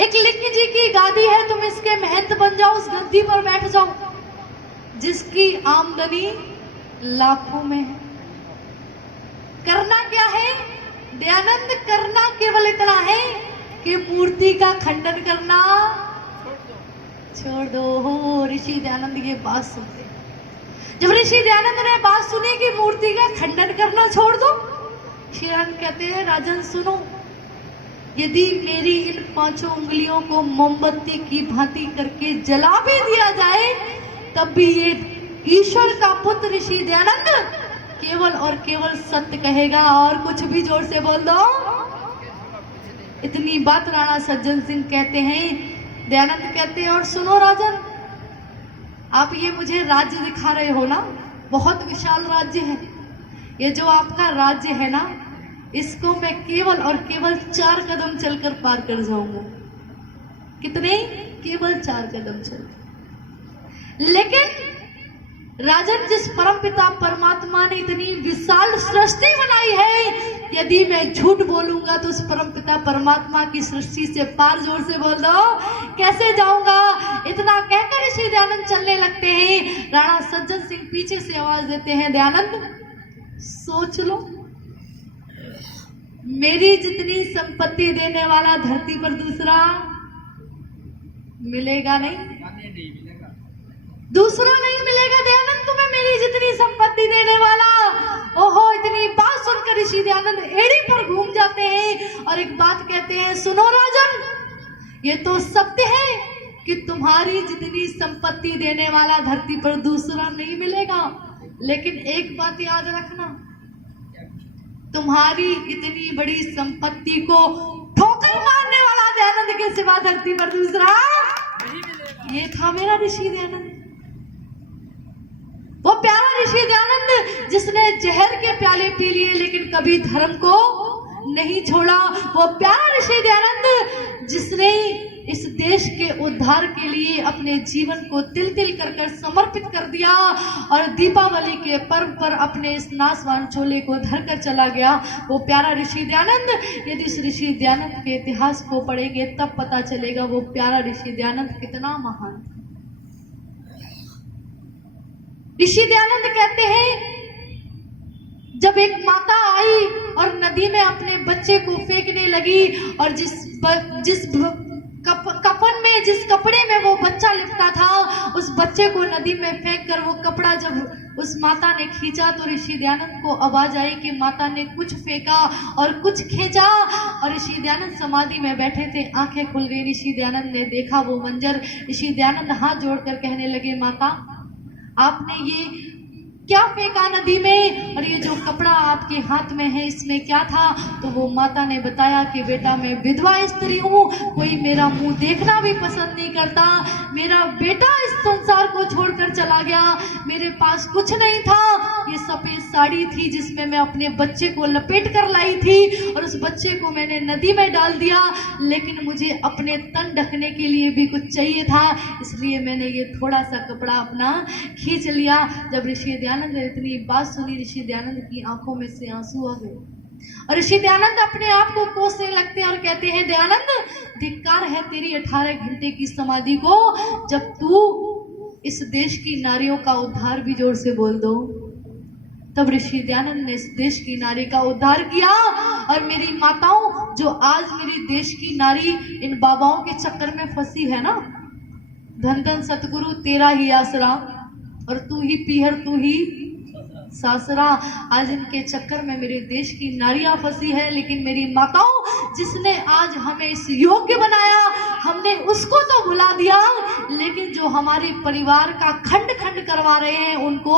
एक लिंग जी की गादी है, तुम इसके महंत बन जाओ, उस गद्दी पर बैठ जाओ, जिसकी आमदनी लाखों में है। करना क्या है दयानंद? करना केवल इतना है कि मूर्ति का खंडन करना छोड़ दो। हो ऋषि दयानंद ये बात सुनते, जब ऋषि दयानंद ने बात सुनी कि मूर्ति का खंडन करना छोड़ दो, श्री दयानंद कहते हैं राजन सुनो, यदि मेरी इन 5 उंगलियों को मोमबत्ती की भांति करके जला भी दिया जाए, तब भी ये ईश्वर का पुत्र ऋषि दयानंद केवल और केवल सत्य कहेगा। और कुछ भी जोर से बोल दो। इतनी बात राणा सज्जन सिंह कहते हैं। दयानंद कहते हैं और सुनो राजन, आप ये मुझे राज्य दिखा रहे हो ना, बहुत विशाल राज्य है। ये जो आपका राज्य है ना, इसको मैं केवल और केवल 4 कदम चलकर पार कर जाऊंगा। कितने? केवल 4 कदम चलकर। लेकिन राजन, जिस परमपिता परमात्मा ने इतनी विशाल सृष्टि बनाई है, यदि मैं झूठ बोलूंगा तो उस परमपिता परमात्मा की सृष्टि से पार, जोर से बोल दो, कैसे जाऊंगा? इतना कहकर ऋषि दयानंद चलने लगते हैं। राणा सज्जन सिंह पीछे से आवाज देते हैं, दयानंद सोच लो, मेरी जितनी संपत्ति देने वाला धरती पर दूसरा मिलेगा नहीं, दूसरा नहीं मिलेगा दयानंद तुम्हें, मेरी जितनी संपत्ति देने वाला। ओहो, इतनी बात सुनकर ऋषि दयानंद एड़ी पर घूम जाते हैं और एक बात कहते हैं, सुनो राजन, ये तो सत्य है कि तुम्हारी जितनी संपत्ति देने वाला धरती पर दूसरा नहीं मिलेगा, लेकिन एक बात याद रखना, तुम्हारी इतनी बड़ी संपत्ति को ठोकर मारने वाला दयानंद के सिवा धरती पर दूसरा नहीं मिलेगा। ये था मेरा ऋषि दयानंद, वो प्यारा ऋषि दयानंद जिसने जहर के प्याले पी लिए लेकिन कभी धर्म को नहीं छोड़ा। वो प्यारा ऋषि दयानंद जिसने इस देश के उद्धार के लिए अपने जीवन को तिल तिल कर समर्पित कर दिया और दीपावली के पर्व पर अपने इस नासवान चोले को धरकर चला गया। वो प्यारा ऋषि दयानंद, यदि इस ऋषि दयानंद के इतिहास को पढ़ेंगे तब पता चलेगा वो प्यारा ऋषि दयानंद कितना महान था। ऋषि दयानंद कहते हैं, जब एक माता आई और नदी में अपने बच्चे को फेंकने लगी और जिस कफन में, जिस कपड़े में वो बच्चा लिपटा था, उस बच्चे को नदी में फेंक कर वो कपड़ा जब उस माता ने खींचा तो ऋषि दयानंद को आवाज आई कि माता ने कुछ फेंका और कुछ खींचा। और ऋषि दयानंद समाधि में बैठे थे, आंखें खुल गई। ऋषि दयानंद ने देखा वो मंजर। ऋषि दयानंद हाथ जोड़कर कहने लगे, माता आपने ये क्या फेंका नदी में, और ये जो कपड़ा आपके हाथ में है इसमें क्या था? तो वो माता ने बताया कि बेटा मैं विधवा स्त्री हूँ, कोई मेरा मुंह देखना भी पसंद नहीं करता, मेरा बेटा इस संसार को छोड़कर चला गया, मेरे पास कुछ नहीं था, ये सफेद साड़ी थी जिसमें मैं अपने बच्चे को लपेट कर लाई थी और उस बच्चे को मैंने नदी में डाल दिया, लेकिन मुझे अपने तन ढकने के लिए भी कुछ चाहिए था, इसलिए मैंने ये थोड़ा सा कपड़ा अपना खींच लिया। जब ऋषि दयानंद ने इतनी बात सुनी, ऋषि दयानंद की आंखों में से आंसू आ गए और ऋषि दयानंद अपने आप को कोसने लगते हैं और कहते हैं, दयानंद धिक्कार है तेरी 18 घंटे की समाधि को, जब तू इस देश की नारियों का उद्धार भी जोर से बोल दो। तब ऋषि दयानंद ने इस देश की नारी का उद्धार किया। और मेरी माताओं, जो आज मेरी देश की नारी इन बाबाओं के चक्कर में फंसी है ना, धन धन सतगुरु तेरा ही आसरा और तू ही पीहर तू ही सासरा, आज इनके चक्कर में मेरे देश की नारियां फंसी है। लेकिन मेरी माताओं, जिसने आज हमें इस योग्य बनाया, हमने उसको तो भुला दिया, लेकिन जो हमारे परिवार का खंड खंड करवा रहे हैं उनको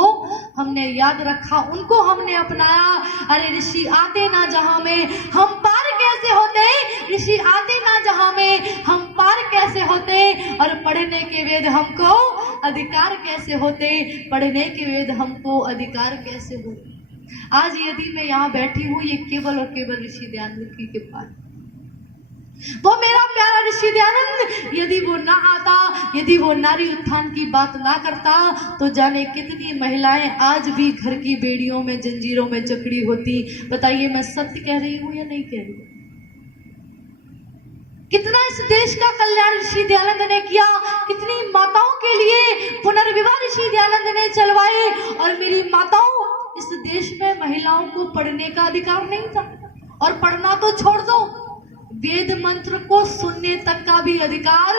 हमने याद रखा, उनको हमने अपनाया। अरे ऋषि आते ना जहां में हम पार कैसे होते, ऋषि आते ना जहां में हम पार कैसे होते, और पढ़ने के वेद हमको अधिकार कैसे होते, पढ़ने के वेद हमको अधिकार कैसे होते। आज यदि मैं यहाँ बैठी हूँ, ये केवल और केवल ऋषि दयानंद की कृपा है। वो मेरा प्यारा ऋषि दयानंद, यदि वो ना आता, यदि वो नारी उत्थान की बात ना करता, तो जाने कितनी महिलाएं आज भी घर की बेड़ियों में, जंजीरों में जकड़ी होती। बताइए मैं सत्य कह रही हूँ या नहीं कह रही? कितना इस देश का कल्याण ऋषि दयानंद ने किया, कितनी माताओं के लिए पुनर्विवाह ऋषि दयानंद ने चलवाए। और मेरी माताओं, इस देश में महिलाओं को पढ़ने का अधिकार नहीं था, और पढ़ना तो छोड़ दो, वेद मंत्र को सुनने तक का भी अधिकार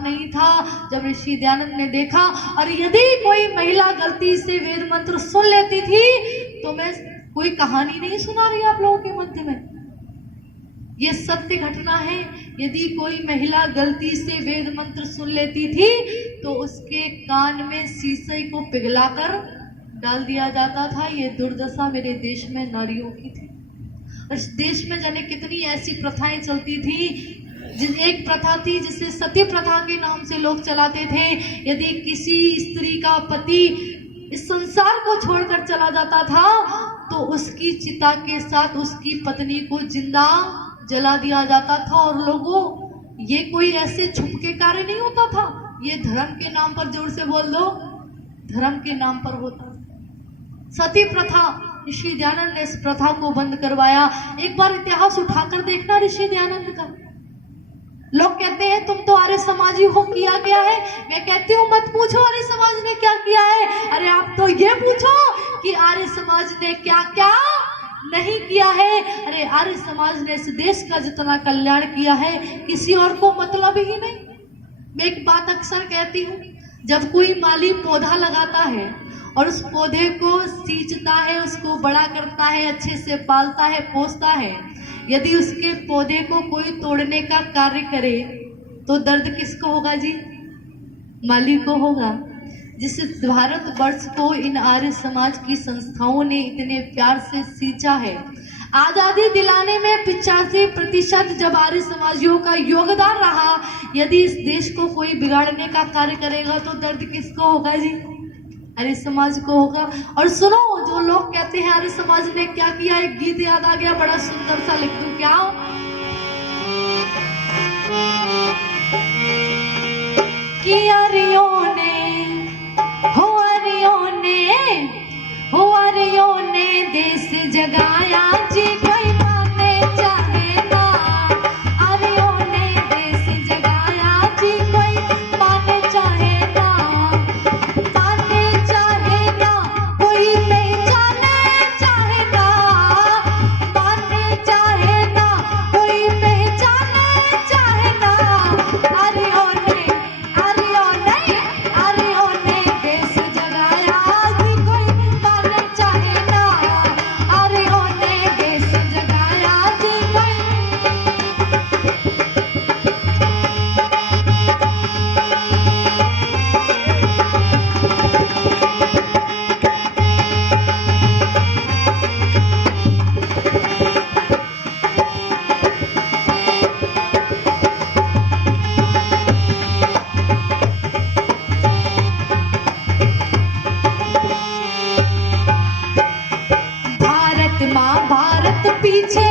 नहीं था। जब ऋषि दयानंद ने देखा, और यदि कोई महिला गलती से वेद मंत्र सुन लेती थी, तो मैं कोई कहानी नहीं सुना रही आप लोगों के मध्य में, ये सत्य घटना है। यदि कोई महिला गलती से वेद मंत्र सुन लेती थी, तो उसके कान में शीशे को पिघलाकर डाल दिया जाता था। ये दुर्दशा मेरे देश में नारियों की थी। इस देश में जाने कितनी ऐसी प्रथाएं चलती थी। एक प्रथा थी जिसे सती प्रथा के नाम से लोग चलाते थे। यदि किसी स्त्री का पति इस संसार को छोड़कर चला जाता था, तो उसकी चिता के साथ उसकी पत्नी को जिंदा जला दिया जाता था। और लोगों, ये कोई ऐसे छुप के कार्य नहीं होता था, ये धर्म के नाम पर, जोर से बोल दो, धर्म के नाम पर होता। सती प्रथा, ऋषि दयानंद ने इस प्रथा को बंद करवाया। एक बार इतिहास उठाकर देखना ऋषि दयानंद का। लोग कहते हैं तुम तो आर्य समाजी हो, किया क्या है। मैं कहती हूँ मत पूछो आर्य समाज ने क्या किया है, अरे आप तो ये पूछो कि आर्य समाज ने क्या क्या नहीं किया है। अरे आर्य समाज ने इस देश का जितना कल्याण किया है, किसी और को मतलब ही नहीं। मैं एक बात अक्सर कहती हूँ, जब कोई माली पौधा लगाता है और उस पौधे को सींचता है, उसको बड़ा करता है, अच्छे से पालता है, पोसता है, यदि उसके पौधे को कोई तोड़ने का कार्य करे, तो दर्द किसको होगा जी? माली को होगा। जिस भारतवर्ष को इन आर्य समाज की संस्थाओं ने इतने प्यार से सींचा है, आजादी दिलाने में 85% जब आर्य समाजियों का योगदान रहा, यदि इस देश को कोई बिगाड़ने का कार्य करेगा, तो दर्द किसको होगा जी? आर्य समाज को होगा। और सुनो, जो लोग कहते हैं आर्य समाज ने क्या किया, एक गीत याद आ गया, बड़ा सुंदर सा, लिख दूं क्या? कि आर्यों ने देश जगाया जी, कोई माने चाहे ना। आर्यों ने देश जगाया जी, कोई माने चाहे ना। माने चाहे ना, कोई पहचाने चाहे ना। माने चाहे ना, कोई पहचाने चाहे ना। आर्यों ने देश जगाया जी, कोई माने चाहे ना। आर्यों ने देश जगाया जी, कोई। भारत माँ भारत पीछे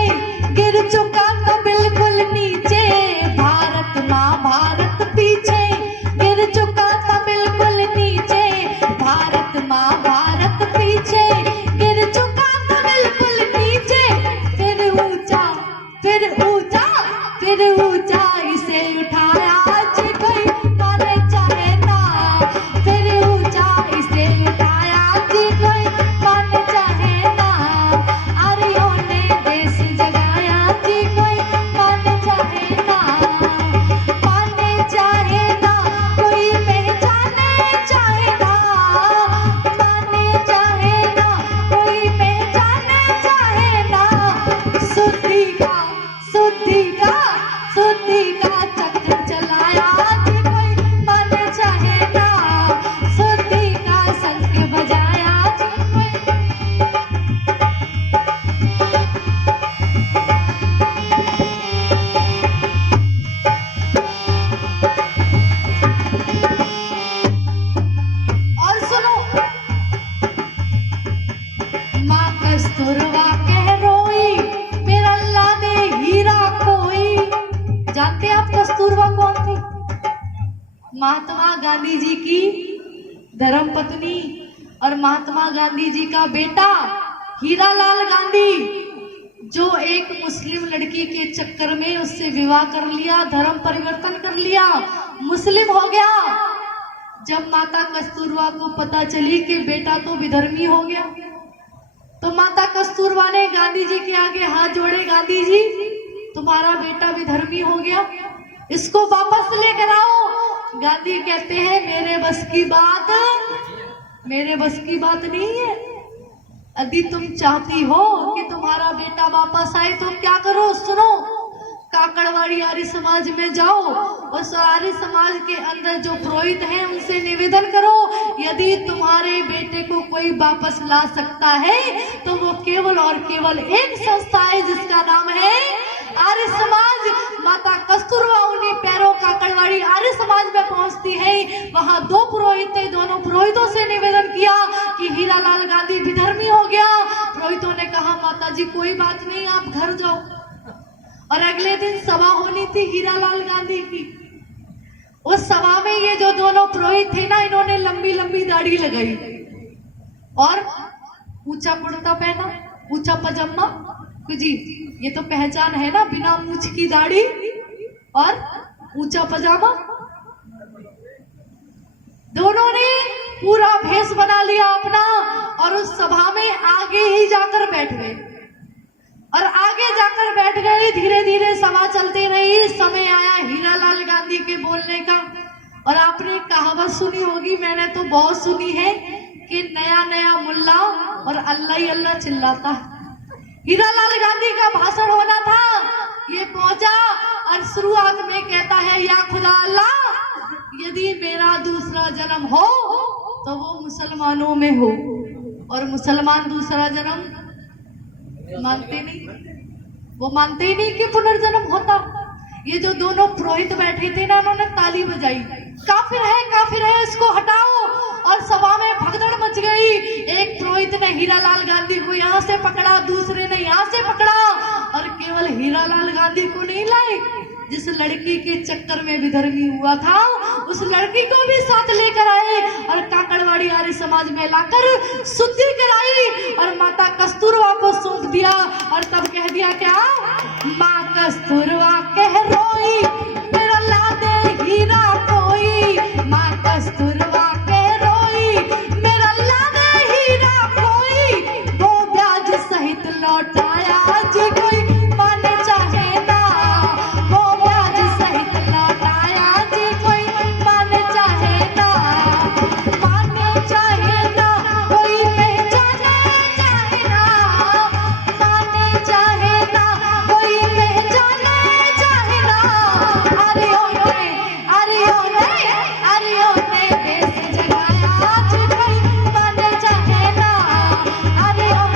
गिर चुका था बिल्कुल नीचे। भारत माँ भारत पीछे गिर चुका था बिल्कुल नीचे। भारत माँ भारत पीछे गिर चुका था बिल्कुल नीचे। फिर ऊंचा फिर ऊंचा फिर ऊंचा इसे उठाया जी, कोई माने चाहे ना। फिर ऊंचा इसे उठाया जी, कोई माने चाहे ना। आर्यों ने देश जगाया जी, कोई माने चाहे ना। माने चाहे ना, कोई पहचाने चाहे ना। माने चाहे ना, कोई पहचाने चाहे ना। शुद्धि का चक्र चलाया जी, कोई माने चाहे ना। शुद्धि का शंख बजाया जी, कोई। और सुनो, माँ कस्तूरबा कह रोई, फिर अल्लाह ने हीरा खोई। जानते हैं आप कस्तूरबा कौन थी? महात्मा गांधी जी की धर्मपत्नी और महात्मा गांधी जी का बेटा हीरालाल गांधी। जो एक मुस्लिम लड़की के चक्कर में उससे विवाह कर लिया, धर्म परिवर्तन कर लिया, मुस्लिम हो गया। जब माता कस्तूरबा को पता चली कि बेटा तो विधर्मी हो गया, तो माता कस्तूरबा ने गांधी जी के आगे हाथ जोड़े, गांधी जी तुम्हारा बेटा विधर्मी हो गया, इसको वापस लेकर आओ। गांधी कहते हैं मेरे बस की बात नहीं है। यदि तुम चाहती हो कि तुम्हारा बेटा वापस आए तो क्या करो, सुनो। काकड़वाड़ी आर्य समाज में जाओ, उस आर्य समाज के अंदर जो पुरोहित हैं उनसे निवेदन करो, यदि तुम्हारे बेटे को कोई वापस ला सकता है तो वो केवल और केवल एक संस्था है जिसका नाम है आर्य समाज। माता कस्तूरबा उन्हीं पैरों काकड़वाड़ी आर्य समाज में पहुंचती है। वहां 2 पुरोहित थे, दोनों पुरोहितों से निवेदन किया कि हीरालाल गांधी विधर्मी हो गया। पुरोहितों ने कहा माता जी कोई बात नहीं, आप घर जाओ। और अगले दिन सभा होनी थी हीरालाल गांधी की। उस सभा में ये जो दोनों पुरोहित थे ना, इन्होंने लंबी लंबी दाढ़ी लगाई और ऊंचा कुर्ता पहना, ऊंचा पजामा। जी ये तो पहचान है ना, बिना मूछ की दाढ़ी और ऊंचा पजामा। दोनों ने पूरा भेष बना लिया अपना और उस सभा में आगे ही जाकर बैठ गए। और आगे जाकर बैठ गए, धीरे धीरे सभा चलती रही। समय आया हीरालाल गांधी के बोलने का। और आपने कहावत सुनी होगी, मैंने तो बहुत सुनी है कि नया नया मुल्ला और अल्लाह ही अल्लाह चिल्लाता है। हीरालाल गांधी का भाषण होना था, ये पहुंचा और शुरुआत में कहता है या खुदा अल्लाह यदि मेरा दूसरा जन्म हो तो वो मुसलमानों में हो। और मुसलमान दूसरा जन्म मानते नहीं, वो मानते ही नहीं कि पुनर्जन्म होता। ये जो दोनों पुरोहित बैठे थे ना, उन्होंने ताली बजाई, काफिर है इसको हटाओ। और सभा में भगदड़ मच गई। एक पुरोहित ने हीरालाल गांधी को यहाँ से पकड़ा, दूसरे ने यहाँ से पकड़ा और केवल हीरालाल गांधी को नहीं लाए, जिस लड़की के चक्कर में विधर्मी हुआ था उस लड़की को भी साथ लेकर आए और काकड़वाड़ी आर्य समाज में लाकर शुद्धि कराई और माता कस्तूरबा को सौंप दिया। और तब कह दिया क्या, माँ कस्तूरबा कह रोई मेरा ला दे हीरा कोई, माँ कस्तूरबा कह रोई मेरा ला दे हीरा कोई, वो ब्याज सहित लौटाया जी कोई माने चाहे ना, वो ब्याज सहित लौटाया जी कोई माने चाहे ना, माने चाहे ना कोई पहचाने चाहे ना, माने चाहे ना कोई पहचाने चाहे ना। आर्यों ने देश जगाया जी कोई माने चाहे ना, आर्यों ने।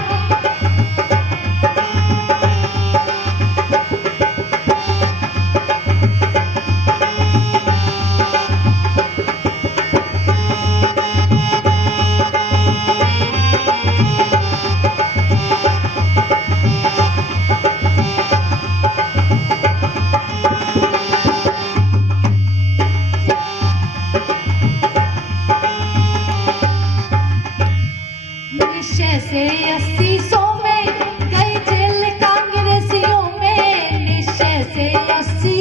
निश्चय से 80 में गई जेल कांग्रेसियों में, निश्चय से 80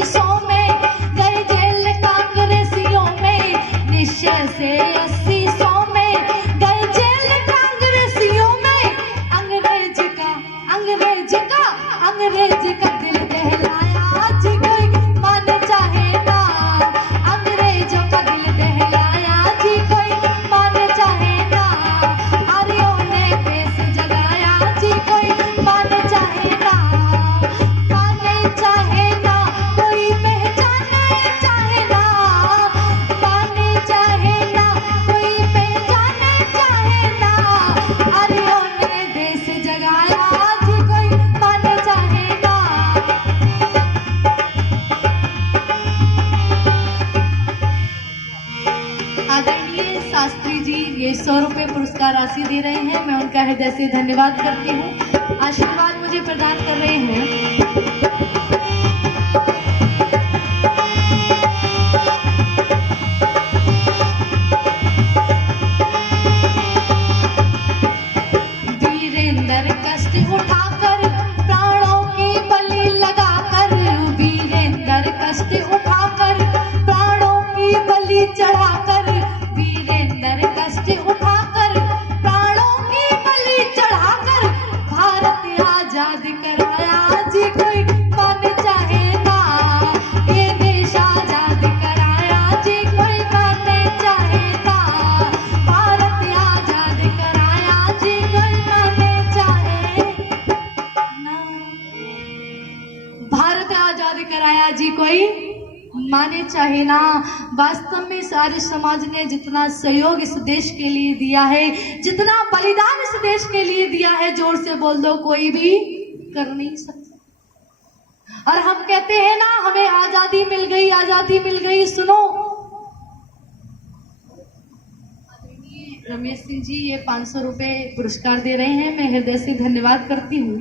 में गई जेल कांग्रेसियों में, निश्चय से 80 में गई जेल कांग्रेसियों में। अंग्रेज का दिल दहलाया जी कोई माने चाहे ना, अंग्रेजों का दिल दहलाया जी कोई माने चाहे ना, आर्यों ने देश जगाया जी कोई माने चाहे ना, माने चाहे ना कोई पहचाने चाहे ना, माने चाहे ना कोई पहचाने चाहे ना, आर्यों ने देश जगाया जी कोई माने चाहे ना। आदरणीय शास्त्री जी ये 100 रुपये पुरस्कार राशि दे रहे हैं, मैं उनका हृदय से धन्यवाद करती हूँ। आशीर्वाद मुझे प्रदान कर रहे हैं। वीरेंद्र कष्ट उठाकर प्राणों आजाद कराया जी कोई माने चाहे ना। वास्तव में सारे समाज ने जितना सहयोग इस देश के लिए दिया है, जितना बलिदान इस देश के लिए दिया है, जोर से बोल दो कोई भी कर नहीं सकता। और हम कहते हैं ना हमें आजादी मिल गई, आजादी मिल गई। सुनो रमेश सिंह जी ये 500 रुपए पुरस्कार दे रहे हैं, मैं हृदय से धन्यवाद करती हूँ।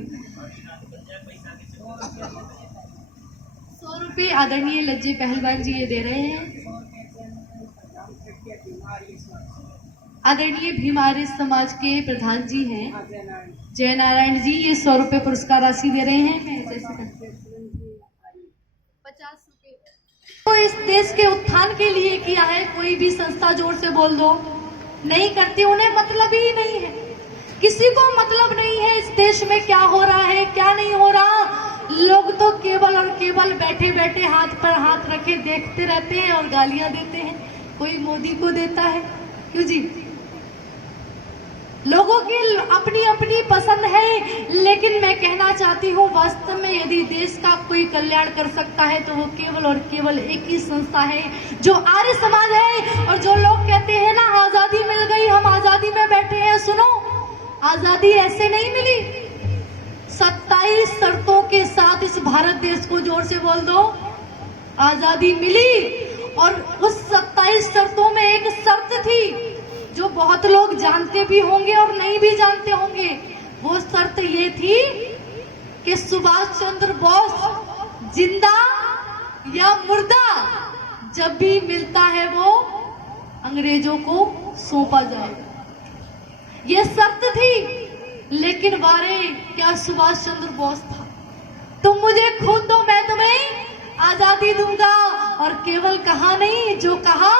100 रुपए आदरणीय लज्जे पहलवान जी ये दे रहे हैं। आदरणीय भीम आर्य समाज के प्रधान जी हैं जय नारायण जी, ये 100 रुपए पुरस्कार राशि दे रहे हैं। मैं जैसे 50 रुपए तो इस देश के उत्थान के लिए किया है। कोई भी संस्था जोर से बोल दो नहीं करती, उन्हें मतलब ही नहीं है। किसी को मतलब नहीं है इस देश में क्या हो रहा है क्या नहीं हो रहा। लोग तो केवल और केवल बैठे बैठे हाथ पर हाथ रखे देखते रहते हैं और गालियां देते हैं। कोई मोदी को देता है क्यों जी? लोगों की अपनी अपनी पसंद है, लेकिन मैं कहना चाहती हूँ वास्तव में यदि देश का कोई कल्याण कर सकता है तो वो केवल और केवल एक ही संस्था है जो आर्य समाज है। और जो लोग कहते हैं ना आजादी मिल गई, हम आजादी में बैठे हैं, सुनो आजादी ऐसे नहीं मिली। 27 शर्तों के साथ इस भारत देश को जोर से बोल दो आजादी मिली। और उस 27 शर्तों में एक शर्त थी जो बहुत लोग जानते भी होंगे और नहीं भी जानते होंगे। वो शर्त ये थी कि सुभाष चंद्र बोस जिंदा या मुर्दा जब भी मिलता है वो अंग्रेजों को सौंपा जाएगा। ये शर्त थी, लेकिन वारे क्या सुभाष चंद्र बोस था। तुम मुझे खून दो मैं तुम्हें आजादी दूंगा। और केवल कहा नहीं, जो कहा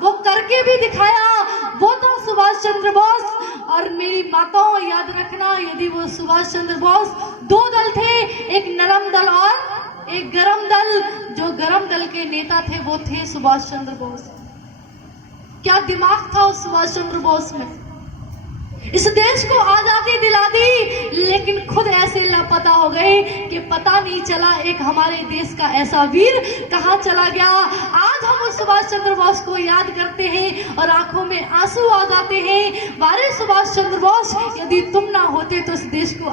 वो करके भी दिखाया, वो था सुभाष चंद्र बोस। और मेरी माताओं याद रखना, यदि वो सुभाष चंद्र बोस, 2 दल थे, एक नरम दल और एक गरम दल। जो गरम दल के नेता थे वो थे सुभाष चंद्र बोस। क्या दिमाग था उस सुभाष चंद्र बोस में। इस देश को आजादी दिला दी, लेकिन खुद ऐसे लापता हो गए कि पता नहीं चला एक हमारे देश का ऐसा वीर कहाँ चला गया। आज हम उस सुभाष चंद्र बोस को याद करते हैं और आंखों में आंसू आ जाते हैं। वारे सुभाष चंद्र बोस, यदि तुम ना होते तो इस देश को